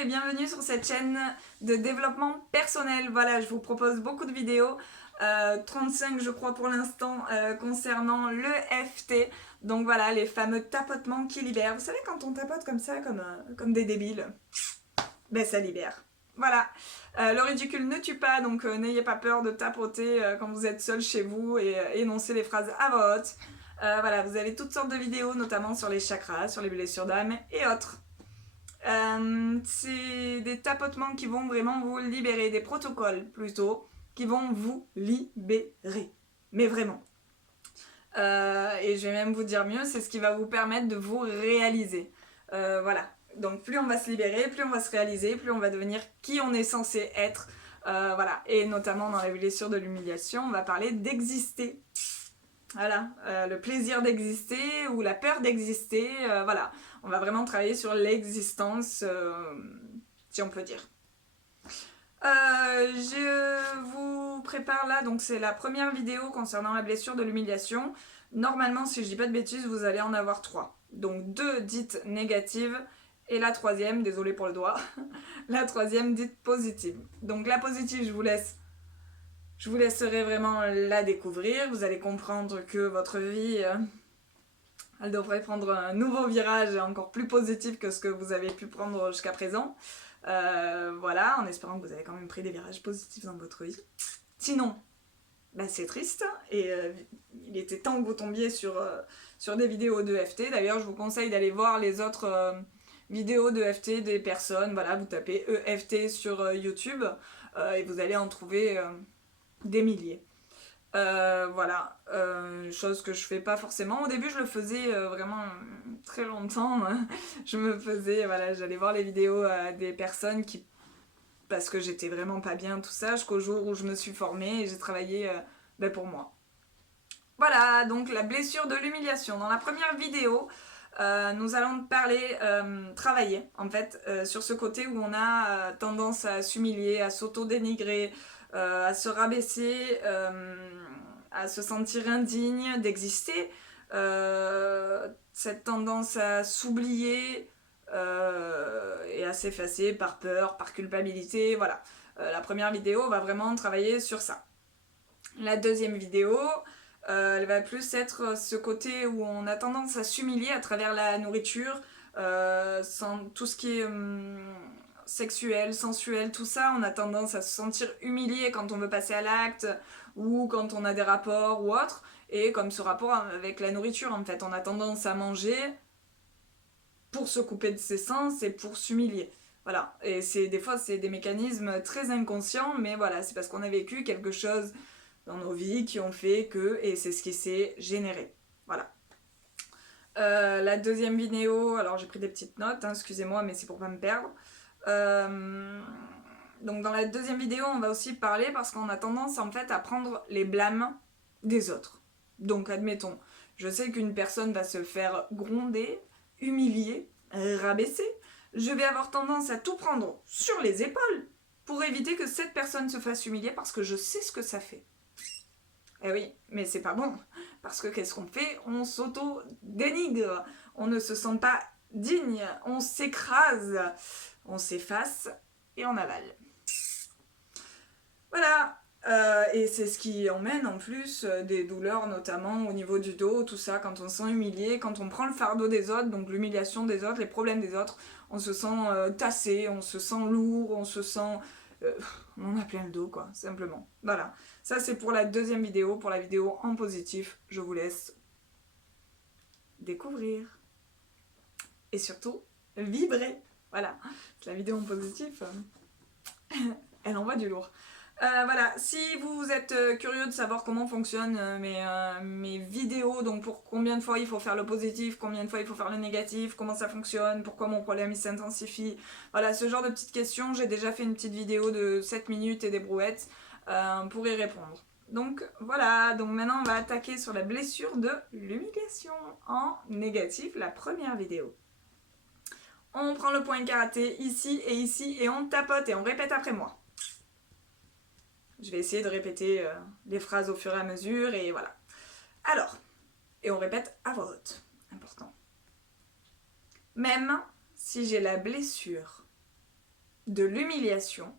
et bienvenue sur cette chaîne de développement personnel. Voilà, je vous propose beaucoup de vidéos, 35 je crois pour l'instant, concernant le FT. Donc voilà, les fameux tapotements qui libèrent. Vous savez quand on tapote comme ça, comme des débiles, ben ça libère. Voilà, le ridicule ne tue pas, donc n'ayez pas peur de tapoter quand vous êtes seul chez vous et énoncer les phrases à voix haute. Voilà, vous avez toutes sortes de vidéos, notamment sur les chakras, sur les blessures d'âme et autres. C'est des tapotements qui vont vraiment vous libérer, des protocoles plutôt, qui vont vous libérer. Mais vraiment. Et je vais même vous dire mieux, c'est ce qui va vous permettre de vous réaliser. Voilà. Donc plus on va se libérer, plus on va se réaliser, plus on va devenir qui on est censé être. Voilà. Et notamment dans les blessures de l'humiliation, on va parler d'exister. Voilà, le plaisir d'exister ou la peur d'exister, voilà. On va vraiment travailler sur l'existence, si on peut dire. Je vous prépare là, donc c'est la première vidéo concernant la blessure de l'humiliation. Normalement, si je dis pas de bêtises, vous allez en avoir 3. Donc 2 dites négatives et la troisième, désolée pour le doigt, la troisième dite positive. Donc la positive, je vous laisserai vraiment la découvrir. Vous allez comprendre que votre vie, elle devrait prendre un nouveau virage encore plus positif que ce que vous avez pu prendre jusqu'à présent. Voilà, en espérant que vous avez quand même pris des virages positifs dans votre vie. Sinon, bah c'est triste et il était temps que vous tombiez sur des vidéos de FT. D'ailleurs, je vous conseille d'aller voir les autres vidéos de FT des personnes. Voilà, vous tapez EFT sur YouTube et vous allez en trouver des milliers. Voilà, chose que je fais pas forcément. Au début, je le faisais vraiment très longtemps. Voilà, j'allais voir les vidéos des personnes qui, parce que j'étais vraiment pas bien, tout ça, jusqu'au jour où je me suis formée et j'ai travaillé pour moi. Voilà, donc la blessure de l'humiliation. Dans la première vidéo, nous allons travailler en fait sur ce côté où on a tendance à s'humilier, à s'auto-dénigrer, à se rabaisser, à se sentir indigne d'exister, cette tendance à s'oublier et à s'effacer par peur, par culpabilité, voilà. La première vidéo va vraiment travailler sur ça. La deuxième vidéo, elle va plus être ce côté où on a tendance à s'humilier à travers la nourriture, sans tout ce qui est sexuel, sensuel, tout ça, on a tendance à se sentir humilié quand on veut passer à l'acte ou quand on a des rapports ou autre. Et comme ce rapport avec la nourriture, en fait, on a tendance à manger pour se couper de ses sens et pour s'humilier. Voilà, et des fois c'est des mécanismes très inconscients, mais voilà, c'est parce qu'on a vécu quelque chose dans nos vies qui ont fait que, et c'est ce qui s'est généré. Voilà. La deuxième vidéo, alors j'ai pris des petites notes, hein, excusez-moi, mais c'est pour pas me perdre. Donc dans la deuxième vidéo, on va aussi parler parce qu'on a tendance en fait à prendre les blâmes des autres. Donc admettons, je sais qu'une personne va se faire gronder, humilier, rabaisser. Je vais avoir tendance à tout prendre sur les épaules pour éviter que cette personne se fasse humilier parce que je sais ce que ça fait. Eh oui, mais c'est pas bon. Parce que qu'est-ce qu'on fait? On s'auto-dénigre. On ne se sent pas digne. On s'écrase. On s'efface et on avale. Voilà. Et c'est ce qui emmène en plus des douleurs, notamment au niveau du dos, tout ça, quand on se sent humilié, quand on prend le fardeau des autres, donc l'humiliation des autres, les problèmes des autres, on se sent tassé, on se sent lourd, on se sent... on en a plein le dos, quoi, simplement. Voilà. Ça, c'est pour la deuxième vidéo. Pour la vidéo en positif, je vous laisse découvrir. Et surtout, vibrer. Voilà. La vidéo en positif, elle envoie du lourd. Voilà, si vous êtes curieux de savoir comment fonctionnent mes vidéos, donc pour combien de fois il faut faire le positif, combien de fois il faut faire le négatif, comment ça fonctionne, pourquoi mon problème il s'intensifie, voilà, ce genre de petites questions, j'ai déjà fait une petite vidéo de 7 minutes et des brouettes pour y répondre. Donc voilà, donc maintenant on va attaquer sur la blessure de l'humiliation en négatif, la première vidéo. On prend le point karaté ici et on tapote et on répète après moi. Je vais essayer de répéter les phrases au fur et à mesure et voilà. Alors, et on répète à voix haute, important. Même si j'ai la blessure de l'humiliation,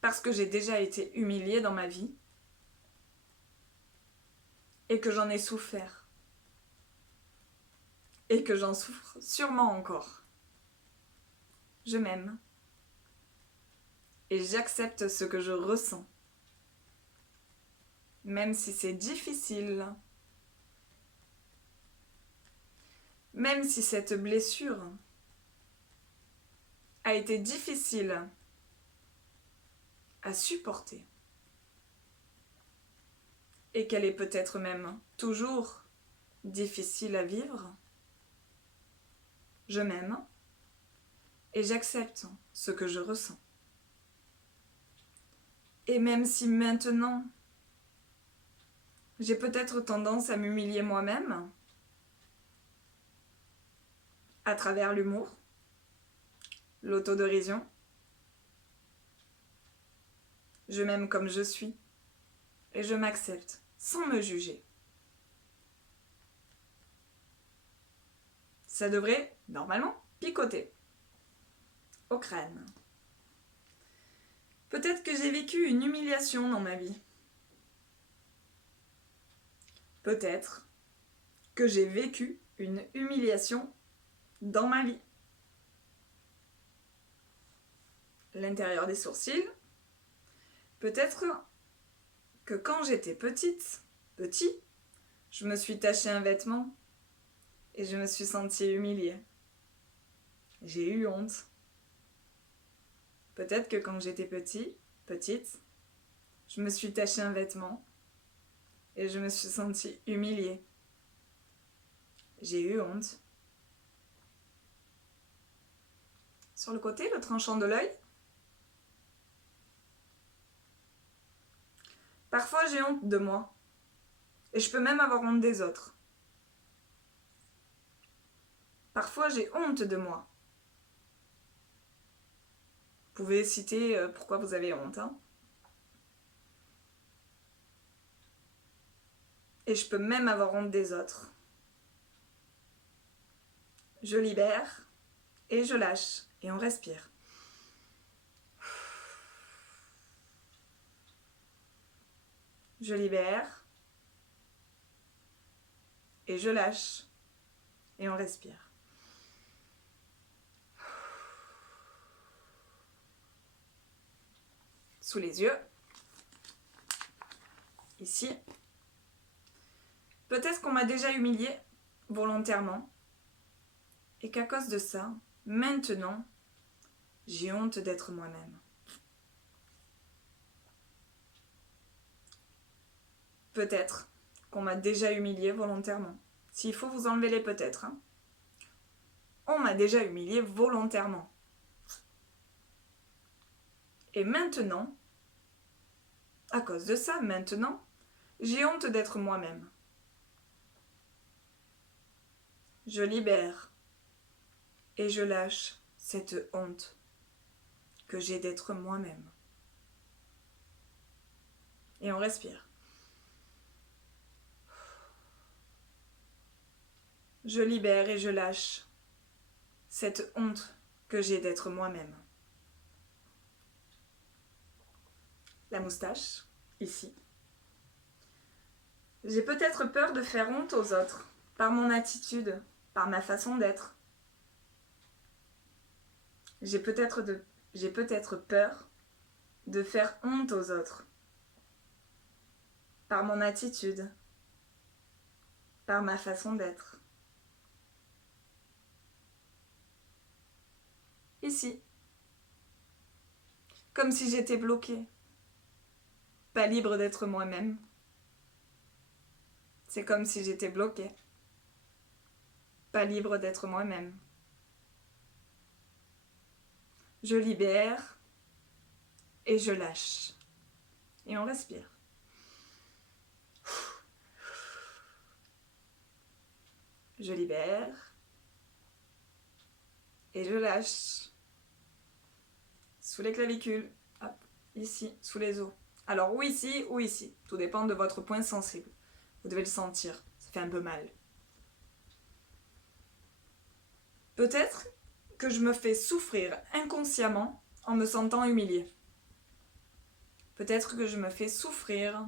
parce que j'ai déjà été humiliée dans ma vie et que j'en ai souffert et que j'en souffre sûrement encore. Je m'aime et j'accepte ce que je ressens, même si c'est difficile, même si cette blessure a été difficile à supporter et qu'elle est peut-être même toujours difficile à vivre. Je m'aime et j'accepte ce que je ressens. Et même si maintenant, j'ai peut-être tendance à m'humilier moi-même, à travers l'humour, l'autodérision, je m'aime comme je suis et je m'accepte sans me juger. Ça devrait, normalement, picoter au crâne. Peut-être que j'ai vécu une humiliation dans ma vie. Peut-être que j'ai vécu une humiliation dans ma vie. L'intérieur des sourcils. Peut-être que quand j'étais petit, je me suis taché un vêtement et je me suis sentie humiliée. J'ai eu honte. Peut-être que quand j'étais petite, je me suis taché un vêtement et je me suis sentie humiliée. J'ai eu honte. Sur le côté, le tranchant de l'œil. Parfois, j'ai honte de moi. Et je peux même avoir honte des autres. Parfois, j'ai honte de moi. Vous pouvez citer pourquoi vous avez honte. Hein. Et je peux même avoir honte des autres. Je libère et je lâche. Et on respire. Je libère et je lâche. Et on respire. Sous les yeux. Ici. Peut-être qu'on m'a déjà humiliée volontairement. Et qu'à cause de ça, maintenant, j'ai honte d'être moi-même. Peut-être qu'on m'a déjà humiliée volontairement. S'il faut vous enlever les peut-être. Hein. On m'a déjà humiliée volontairement. Et maintenant, à cause de ça, maintenant, j'ai honte d'être moi-même. Je libère et je lâche cette honte que j'ai d'être moi-même. Et on respire. Je libère et je lâche cette honte que j'ai d'être moi-même. La moustache, ici. J'ai peut-être peur de faire honte aux autres, par mon attitude, par ma façon d'être. J'ai peut-être peur de faire honte aux autres, par mon attitude, par ma façon d'être. Ici. Comme si j'étais bloquée, pas libre d'être moi-même. C'est comme si j'étais bloquée, pas libre d'être moi-même. Je libère et je lâche. Et on respire. Je libère et je lâche. Sous les clavicules, hop, ici, sous les os. Alors ou ici, tout dépend de votre point sensible. Vous devez le sentir, ça fait un peu mal. Peut-être que je me fais souffrir inconsciemment en me sentant humiliée. Peut-être que je me fais souffrir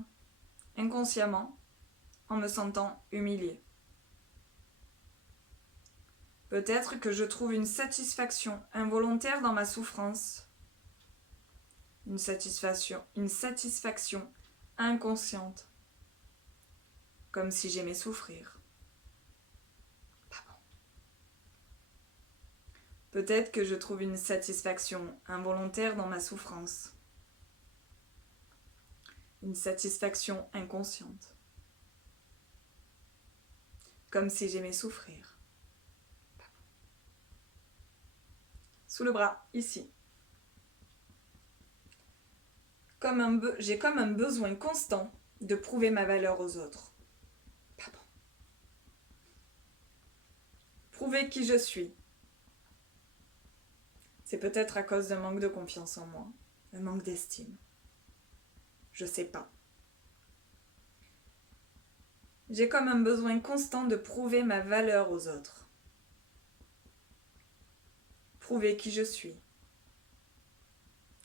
inconsciemment en me sentant humiliée. Peut-être que je trouve une satisfaction involontaire dans ma souffrance. Une satisfaction inconsciente. Comme si j'aimais souffrir. Peut-être que je trouve une satisfaction involontaire dans ma souffrance. Une satisfaction inconsciente. Comme si j'aimais souffrir. Sous le bras, ici. J'ai comme un besoin constant de prouver ma valeur aux autres. Prouver qui je suis. C'est peut-être à cause d'un manque de confiance en moi, un manque d'estime. Je sais pas. J'ai comme un besoin constant de prouver ma valeur aux autres. Prouver qui je suis.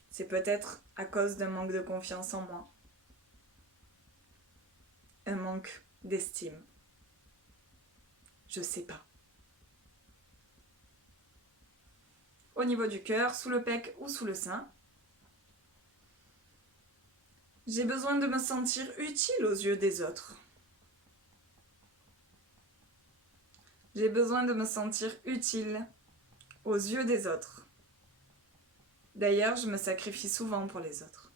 C'est peut-être à cause d'un manque de confiance en moi, un manque d'estime. Je sais pas. Au niveau du cœur, sous le pec ou sous le sein. J'ai besoin de me sentir utile aux yeux des autres. J'ai besoin de me sentir utile aux yeux des autres. D'ailleurs, je me sacrifie souvent pour les autres.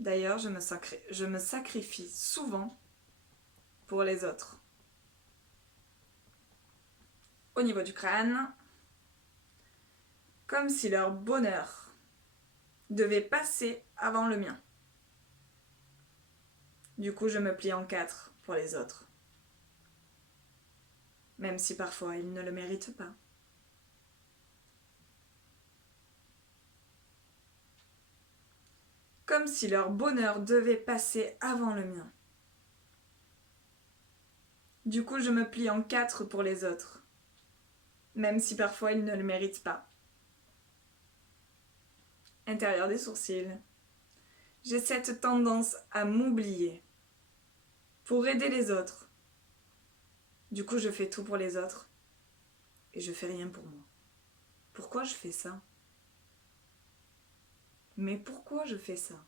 D'ailleurs, je me sacrifie souvent pour les autres. Au niveau du crâne, comme si leur bonheur devait passer avant le mien. Du coup, je me plie en 4 pour les autres. Même si parfois ils ne le méritent pas. Comme si leur bonheur devait passer avant le mien. Du coup, je me plie en 4 pour les autres. Même si parfois ils ne le méritent pas. Intérieur des sourcils. J'ai cette tendance à m'oublier pour aider les autres. Du coup, je fais tout pour les autres et je fais rien pour moi. Pourquoi je fais ça? Mais pourquoi je fais ça?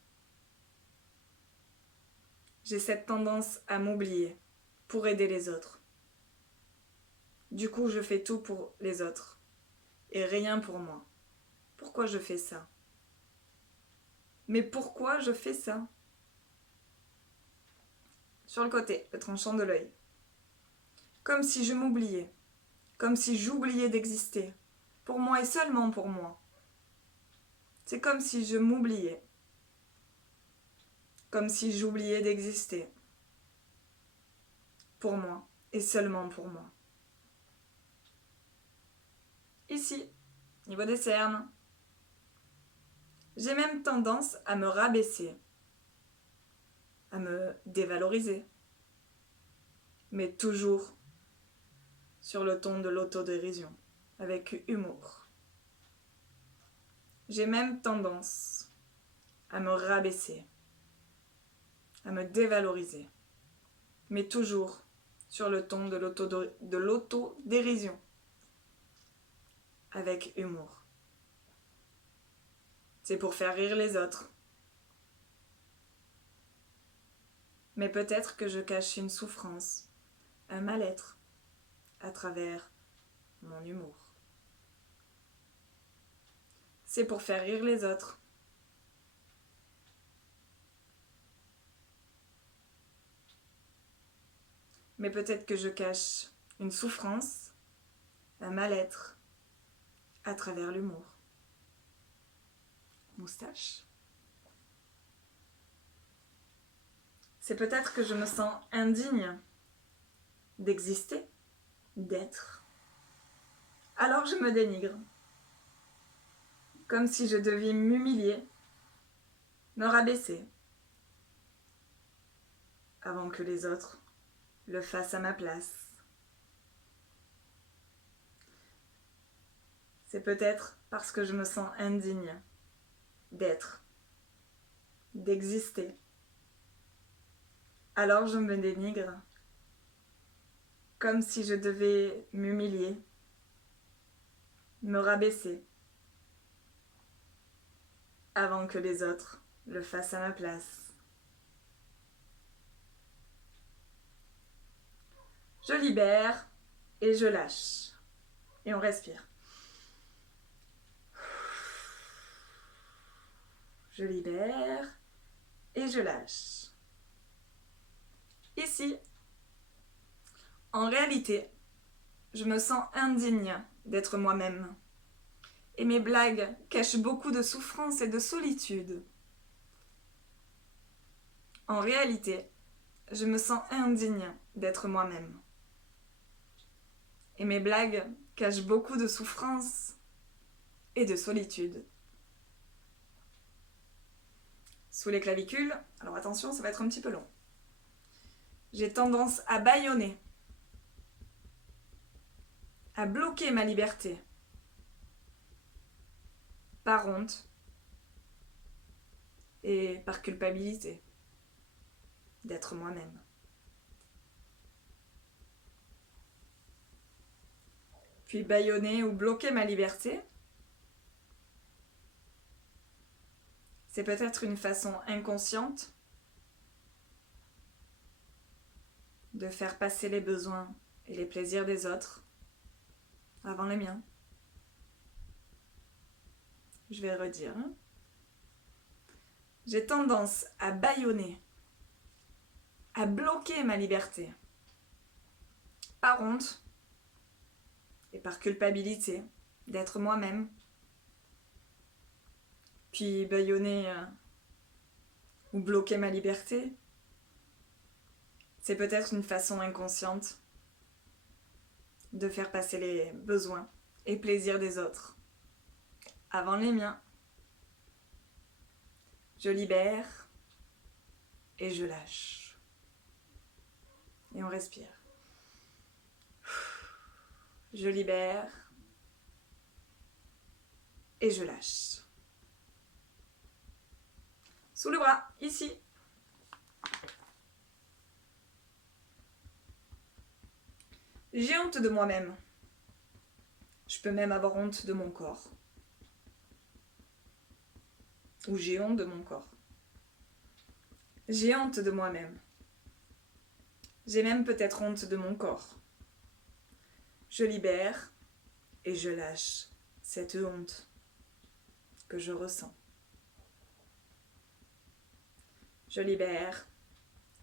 J'ai cette tendance à m'oublier pour aider les autres. Du coup, je fais tout pour les autres et rien pour moi. Pourquoi je fais ça? Mais pourquoi je fais ça? Sur le côté, le tranchant de l'œil. Comme si je m'oubliais. Comme si j'oubliais d'exister. Pour moi et seulement pour moi. C'est comme si je m'oubliais. Comme si j'oubliais d'exister. Pour moi et seulement pour moi. Ici, niveau des cernes. J'ai même tendance à me rabaisser. À me dévaloriser. Mais toujours sur le ton de l'autodérision, avec humour. J'ai même tendance à me rabaisser, à me dévaloriser, mais toujours sur le ton de l'autodérision, avec humour. C'est pour faire rire les autres. Mais peut-être que je cache une souffrance, un mal-être, à travers mon humour. C'est pour faire rire les autres. Mais peut-être que je cache une souffrance, un mal-être, à travers l'humour. Moustache. C'est peut-être que je me sens indigne d'exister, d'être. Alors je me dénigre. Comme si je devais m'humilier, me rabaisser, avant que les autres le fassent à ma place. C'est peut-être parce que je me sens indigne d'être, d'exister. Alors je me dénigre, comme si je devais m'humilier, me rabaisser, avant que les autres le fassent à ma place. Je libère et je lâche. Et on respire. Je libère et je lâche. Ici, en réalité, je me sens indigne d'être moi-même. Et mes blagues cachent beaucoup de souffrance et de solitude. En réalité, je me sens indigne d'être moi-même. Et mes blagues cachent beaucoup de souffrance et de solitude. Sous les clavicules, alors attention, ça va être un petit peu long. J'ai tendance à bâillonner, à bloquer ma liberté, par honte et par culpabilité d'être moi-même. Puis bâillonner ou bloquer ma liberté, c'est peut-être une façon inconsciente de faire passer les besoins et les plaisirs des autres avant les miens. Je vais redire. J'ai tendance à bâillonner, à bloquer ma liberté, par honte et par culpabilité d'être moi-même. Puis bâillonner ou bloquer ma liberté, c'est peut-être une façon inconsciente de faire passer les besoins et plaisirs des autres avant les miens. Je libère et je lâche. Et on respire. Je libère et je lâche. Sous le bras, ici. J'ai honte de moi-même. Je peux même avoir honte de mon corps. Ou j'ai honte de mon corps. J'ai honte de moi-même. J'ai même peut-être honte de mon corps. Je libère et je lâche cette honte que je ressens. Je libère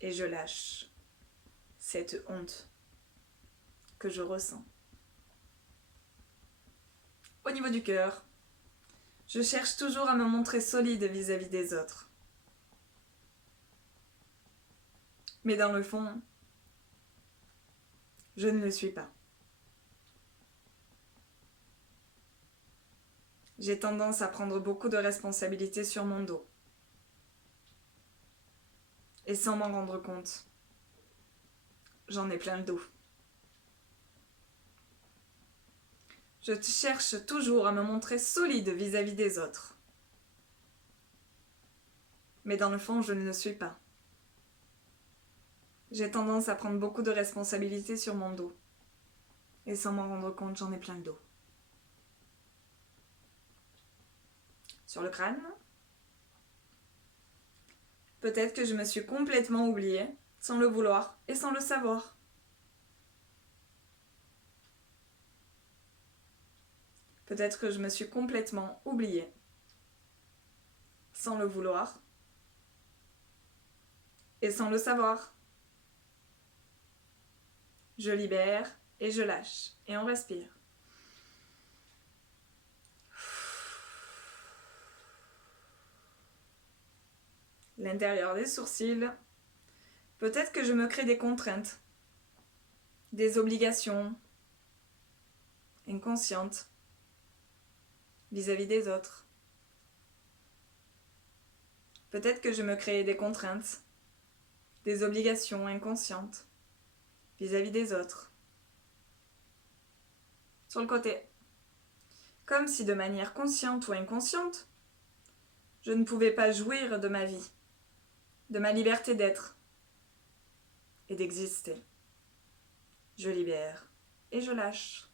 et je lâche cette honte que je ressens. Au niveau du cœur, je cherche toujours à me montrer solide vis-à-vis des autres. Mais dans le fond, je ne le suis pas. J'ai tendance à prendre beaucoup de responsabilités sur mon dos. Et sans m'en rendre compte, j'en ai plein le dos. Je cherche toujours à me montrer solide vis-à-vis des autres. Mais dans le fond, je ne le suis pas. J'ai tendance à prendre beaucoup de responsabilités sur mon dos. Et sans m'en rendre compte, j'en ai plein le dos. Sur le crâne, peut-être que je me suis complètement oubliée, sans le vouloir et sans le savoir. Peut-être que je me suis complètement oubliée, sans le vouloir et sans le savoir. Je libère et je lâche. Et on respire. L'intérieur des sourcils. Peut-être que je me crée des contraintes, des obligations inconscientes vis-à-vis des autres. Peut-être que je me crée des contraintes, des obligations inconscientes vis-à-vis des autres. Sur le côté. comme si de manière consciente ou inconsciente, je ne pouvais pas jouir de ma vie, de ma liberté d'être et d'exister. Je libère et je lâche.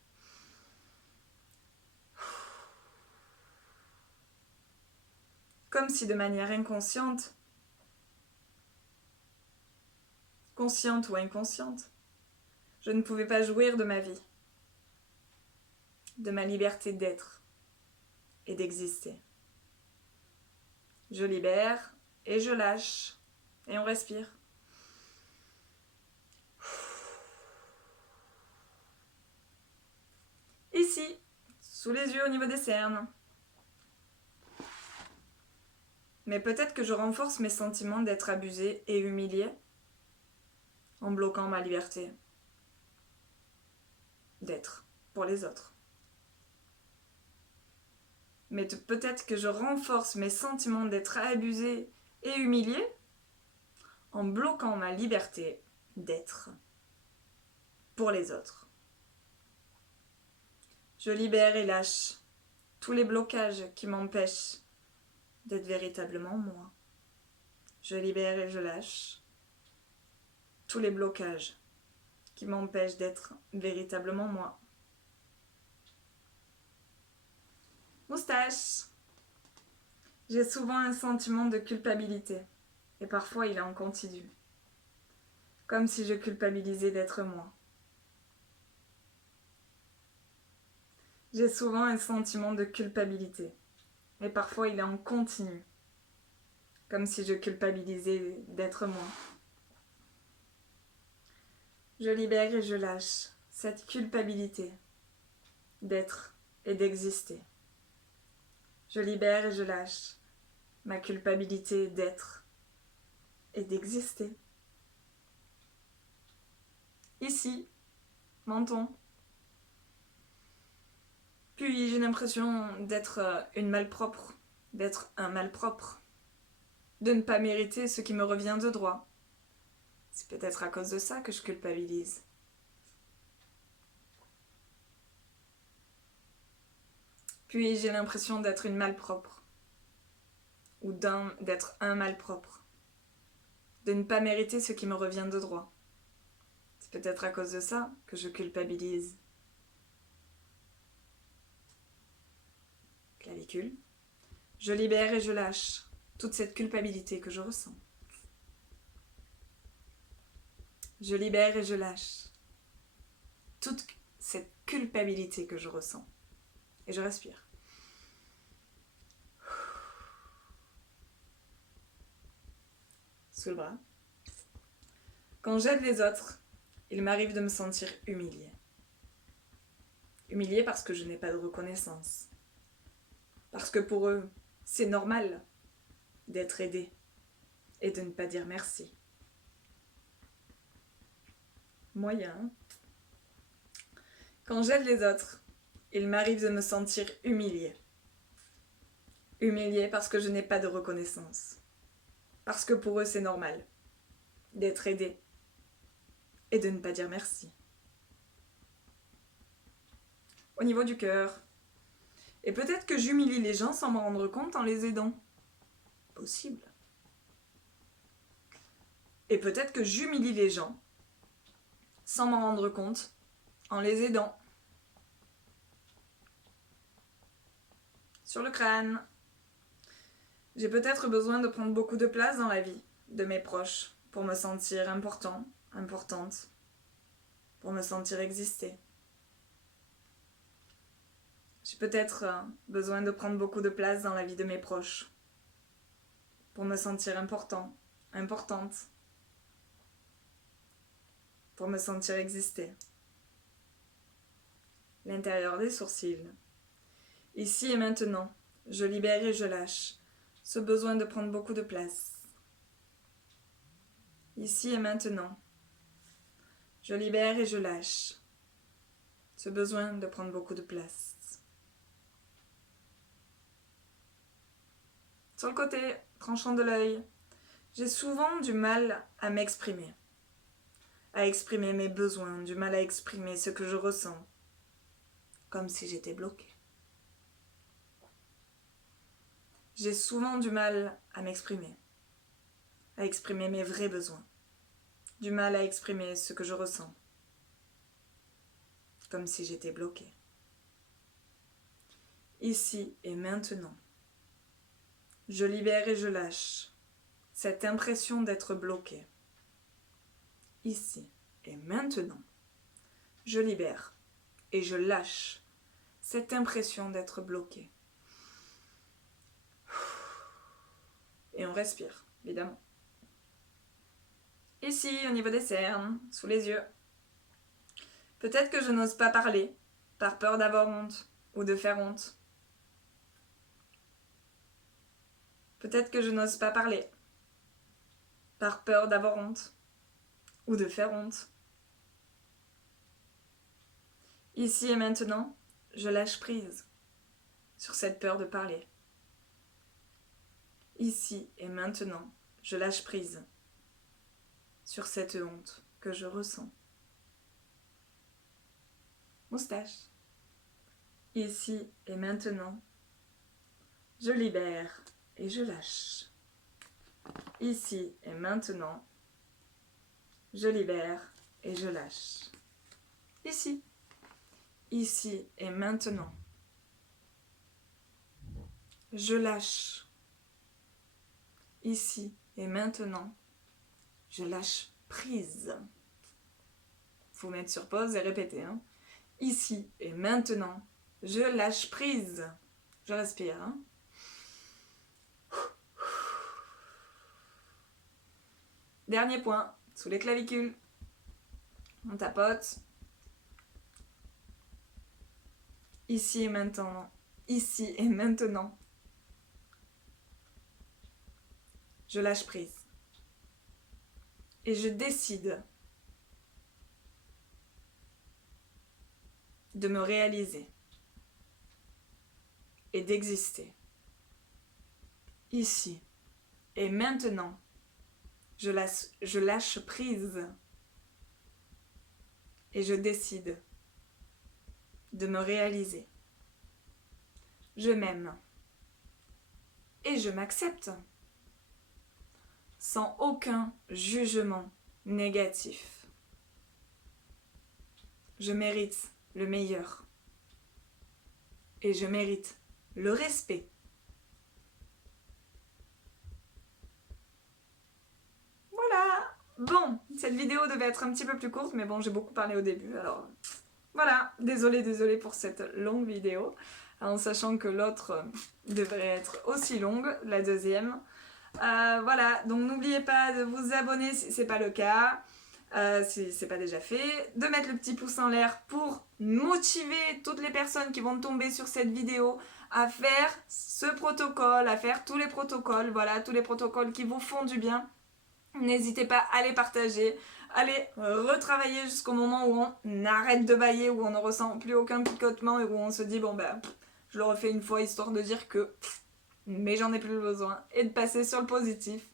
Comme si de manière inconsciente, consciente ou inconsciente, je ne pouvais pas jouir de ma vie, de ma liberté d'être et d'exister. Je libère et je lâche. Et on respire. Ici, sous les yeux au niveau des cernes. Mais peut-être que je renforce mes sentiments d'être abusé et humilié en bloquant ma liberté d'être pour les autres. Mais peut-être que je renforce mes sentiments d'être abusé et humilié en bloquant ma liberté d'être pour les autres. Je libère et lâche tous les blocages qui m'empêchent d'être véritablement moi. Je libère et je lâche tous les blocages qui m'empêchent d'être véritablement moi. Moustache. J'ai souvent un sentiment de culpabilité, et parfois il est en continu, comme si je culpabilisais d'être moi. J'ai souvent un sentiment de culpabilité, et parfois il est en continu, comme si je culpabilisais d'être moi. Je libère et je lâche cette culpabilité d'être et d'exister. Je libère et je lâche ma culpabilité d'être et d'exister. Ici, menton. Puis j'ai l'impression d'être une malpropre, d'être un malpropre, de ne pas mériter ce qui me revient de droit. C'est peut-être à cause de ça que je culpabilise. Puis j'ai l'impression d'être une malpropre, ou d'être un malpropre, de ne pas mériter ce qui me revient de droit. C'est peut-être à cause de ça que je culpabilise. Clavicule. Je libère et je lâche toute cette culpabilité que je ressens. Je libère et je lâche toute cette culpabilité que je ressens. Et je respire. Sous le bras. Quand j'aide les autres, il m'arrive de me sentir humiliée. Humiliée parce que je n'ai pas de reconnaissance. Parce que pour eux, c'est normal d'être aidé et de ne pas dire merci. Moyen. Quand j'aide les autres, il m'arrive de me sentir humiliée. Humiliée parce que je n'ai pas de reconnaissance. Parce que pour eux, c'est normal d'être aidé et de ne pas dire merci. Au niveau du cœur. Et peut-être que j'humilie les gens sans m'en rendre compte en les aidant. Possible. Et peut-être que j'humilie les gens sans m'en rendre compte en les aidant. Sur le crâne. J'ai peut-être besoin de prendre beaucoup de place dans la vie de mes proches pour me sentir important, importante, pour me sentir exister. J'ai peut-être besoin de prendre beaucoup de place dans la vie de mes proches pour me sentir important, importante, pour me sentir exister. L'intérieur des sourcils. Ici et maintenant, je libère et je lâche ce besoin de prendre beaucoup de place. Ici et maintenant, je libère et je lâche ce besoin de prendre beaucoup de place. Sur le côté tranchant de l'œil, j'ai souvent du mal à m'exprimer, à exprimer mes besoins, du mal à exprimer ce que je ressens, comme si j'étais bloquée. J'ai souvent du mal à m'exprimer, à exprimer mes vrais besoins, du mal à exprimer ce que je ressens, comme si j'étais bloquée. Ici et maintenant, je libère et je lâche cette impression d'être bloquée. Ici et maintenant, je libère et je lâche cette impression d'être bloquée. Et on respire, évidemment. Ici, au niveau des cernes, sous les yeux. Peut-être que je n'ose pas parler, par peur d'avoir honte ou de faire honte. Peut-être que je n'ose pas parler, par peur d'avoir honte ou de faire honte. Ici et maintenant, je lâche prise sur cette peur de parler. Ici et maintenant, je lâche prise sur cette honte que je ressens. Moustache. Ici et maintenant, je libère et je lâche. Ici et maintenant, je libère et je lâche. Ici. Ici et maintenant, je lâche. Ici et maintenant, je lâche prise. Faut mettre sur pause et répéter. Hein. Ici et maintenant, je lâche prise. Je respire. Hein. Dernier point, sous les clavicules. On tapote. Ici et maintenant. Ici et maintenant. Je lâche prise. Et je décide de me réaliser et d'exister. Ici et maintenant, je lâche prise et je décide de me réaliser. Je m'aime et je m'accepte sans aucun jugement négatif. Je mérite le meilleur et je mérite le respect. Voilà. Bon, cette vidéo devait être un petit peu plus courte, mais bon, j'ai beaucoup parlé au début, alors voilà. Désolée pour cette longue vidéo, en sachant que l'autre devrait être aussi longue, la deuxième. Voilà, donc n'oubliez pas de vous abonner si c'est pas le cas, si c'est pas déjà fait, de mettre le petit pouce en l'air pour motiver toutes les personnes qui vont tomber sur cette vidéo à faire ce protocole, à faire tous les protocoles, voilà, tous les protocoles qui vous font du bien. N'hésitez pas à les partager, à les retravailler jusqu'au moment où on arrête de bailler, où on ne ressent plus aucun picotement et où on se dit bon ben je le refais une fois histoire de dire que mais j'en ai plus besoin et de passer sur le positif.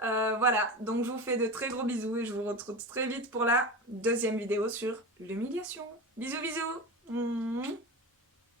Voilà, donc je vous fais de très gros bisous et je vous retrouve très vite pour la deuxième vidéo sur l'humiliation. Bisous bisous.